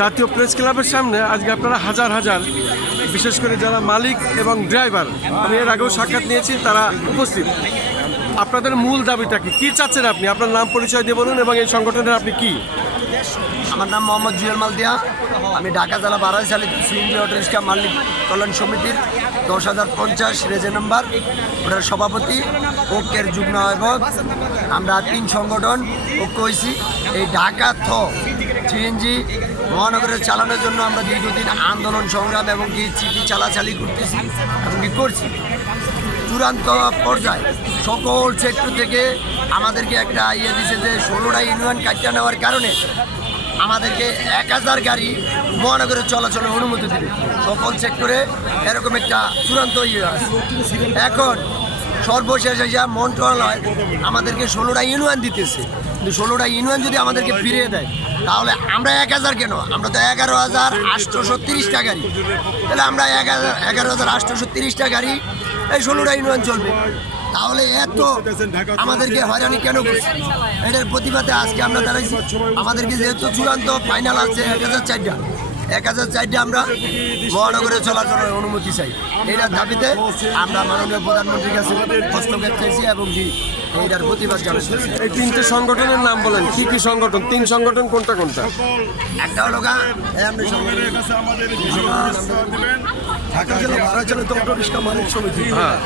জাতীয় প্রেস ক্লাবের সামনে আজকে আপনারা হাজার হাজার, বিশেষ করে যারা মালিক এবং ড্রাইভার, আমি এর আগেও সাক্ষাৎ নিয়েছি, তারা উপস্থিত। আপনাদের মূল দাবিটা কি, কী চাচ্ছেন আপনি? আপনার নাম পরিচয় দিয়ে বলুন এবং এই সংগঠনের আপনি কি? আমার নাম মোহাম্মদ জুয়েল মালদিয়া। আমি ঢাকা জেলা বারাই চালিত সিএনজি অটো রিক্সা মালিক কল্যাণ সমিতির 10,050 রেজে নাম্বার ওটার সভাপতি, ঐক্যের যুগ্ম আহ্বায়ক। আমরা 3 সংগঠন ঐক্য হয়েছি। এই ঢাকা সিএনজি মহানগরের চালানোর জন্য আমরা দীর্ঘদিন আন্দোলন সংগ্রাম এবং কি চিঠি চালাচালি করতেছি এবং কি করছি। চূড়ান্ত পর্যায়ে সকল সেক্টর থেকে আমাদেরকে একটা দিছে যে 16টা ইউনিয়ন কাটিয়ে নেওয়ার কারণে আমাদেরকে 1000 গাড়ি মহানগরে চলাচলের অনুমতি দেবে সকল সেক্টরে, এরকম একটা চূড়ান্ত আছে। এখন সর্বশেষ এসে মন্ত্রণালয় আমাদেরকে 16টা ইউনিয়ন দিতেছে, কিন্তু 16টা ইউনিয়ন যদি আমাদেরকে ফিরিয়ে দেয় তাহলে আমরা 1000 কেন, আমরা তো 11,830টা গাড়ি, তাহলে আমরা 11,830টা গাড়ি এই 16টা ইউনিয়ন চলবে। তাহলে এত আমাদেরকে হয়রানি কেন করছে? এটার প্রতিবাদে আজকে আমরা দাঁড়াইছি। আমাদেরকে যেহেতু চূড়ান্ত ফাইনাল আছে 1004টা আমরা মহানগরে চলাচলের অনুমতি চাই। এইটার দাবিতে আমরা মাননীয় প্রধানমন্ত্রীর কাছে হস্তক্ষেপ চাইছি এবং কি এইটার প্রতিবাদ জানাচ্ছি। এই 3টে সংগঠনের নাম বলেন, কি কি সংগঠন? 3 সংগঠন কোনটা কোনটা? একটা হলো ঢাকা জেলা বারাই চালিত অটো রিক্সা মালিক সমিতি। হ্যাঁ।